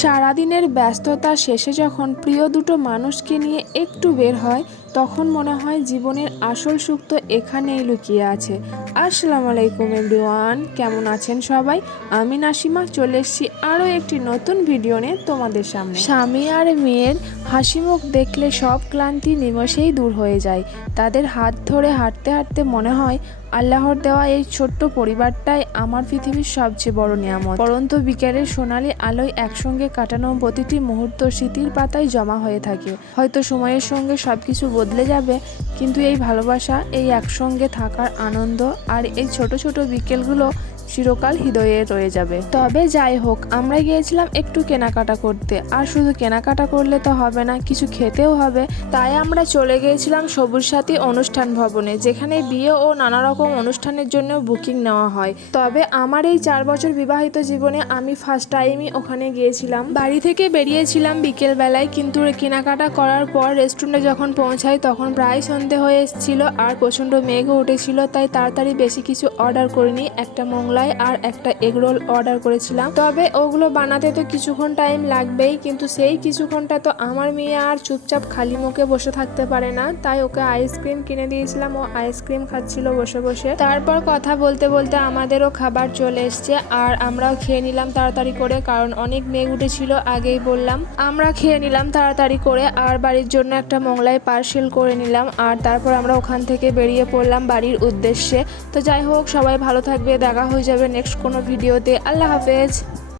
সারাদিনের ব্যস্ততা শেষে যখন প্রিয় দুটো মানুষকে নিয়ে একটু বের হয় তখন মনে হয় জীবনের আসল সুখ তো এখানেই লুকিয়ে আছে। আসসালামু আলাইকুম এভরিওয়ান, কেমন আছেন সবাই? আমি নাসিমা চলে এসেছি আরও একটি নতুন ভিডিও নিয়ে তোমাদের সামনে। স্বামী আর মেয়ের হাসি মুখ দেখলে সব ক্লান্তি নিমেষেই দূর হয়ে যায়। তাদের হাত ধরে হাঁটতে হাঁটতে মনে হয় আল্লাহর দেওয়া এই ছোট্ট পরিবারটাই আমার পৃথিবীর সবচেয়ে বড় নিয়ামত। পরন্তু বিকেলের সোনালি আলোয় একসঙ্গে কাটানো প্রতিটি মুহূর্ত স্মৃতির পাতায় জমা হয়ে থাকে। হয়তো সময়ের সঙ্গে সবকিছু বদলে যাবে, কিন্তু এই ভালোবাসা, এই একসঙ্গে থাকার আনন্দ আর এই ছোট ছোট বিকেলগুলো চিরকাল হৃদয়ে রয়ে যাবে। তবে যাই হোক, আমরা গিয়েছিলাম একটু কেনাকাটা করতে, আর শুধু কেনাকাটা করলে তো হবে না, কিছু খেতেও হবে। তাই আমরা চলে গিয়েছিলাম সবুজ সাথী অনুষ্ঠান ভবনে, যেখানে বিয়ে ও নানা রকম অনুষ্ঠানের জন্য বুকিং নেওয়া হয়। তবে আমার এই 4 বছর বিবাহিত জীবনে আমি ফার্স্ট টাইমই ওখানে গিয়েছিলাম। বাড়ি থেকে বেরিয়েছিলাম বিকেল বেলায়, কিন্তু কেনাকাটা করার পর রেস্টুরেন্টে যখন পৌঁছাই তখন প্রায় সন্ধে হয়ে এসেছিল আর প্রচণ্ড মেঘও উঠেছিল। তাই তাড়াতাড়ি বেশি কিছু অর্ডার করিনি, একটা মোগলাই আর একটা এগরোল অর্ডার করেছিলাম। তবে ওগুলো বানাতে তো কিছুক্ষণ টাইম লাগবেই, কিন্তু সেই কিছুক্ষণটা তো আমার মেয়ে আর চুপচাপ খালি মুখে বসে থাকতে পারে না। তাই ওকে আইসক্রিম কিনে দিয়েছিলাম, ও আইসক্রিম খাচ্ছিল বসে বসে। তারপর কথা বলতে বলতে আমাদেরও খাবার চলে এসছে আর আমরাও খেয়ে নিলাম তাড়াতাড়ি করে, কারণ অনেক মেঘ উঠেছিল আগেই বললাম। আমরা খেয়ে নিলাম তাড়াতাড়ি করে আর বাড়ির জন্য একটা মোগলাই পার্সেল করে নিলাম। আর তারপর আমরা ওখান থেকে বেরিয়ে পড়লাম বাড়ির উদ্দেশ্যে। তো যাই হোক, সবাই ভালো থাকবে, দেখা হয়ে যাবে নেক্সট কোনো ভিডিওতে। আল্লাহ হাফেজ।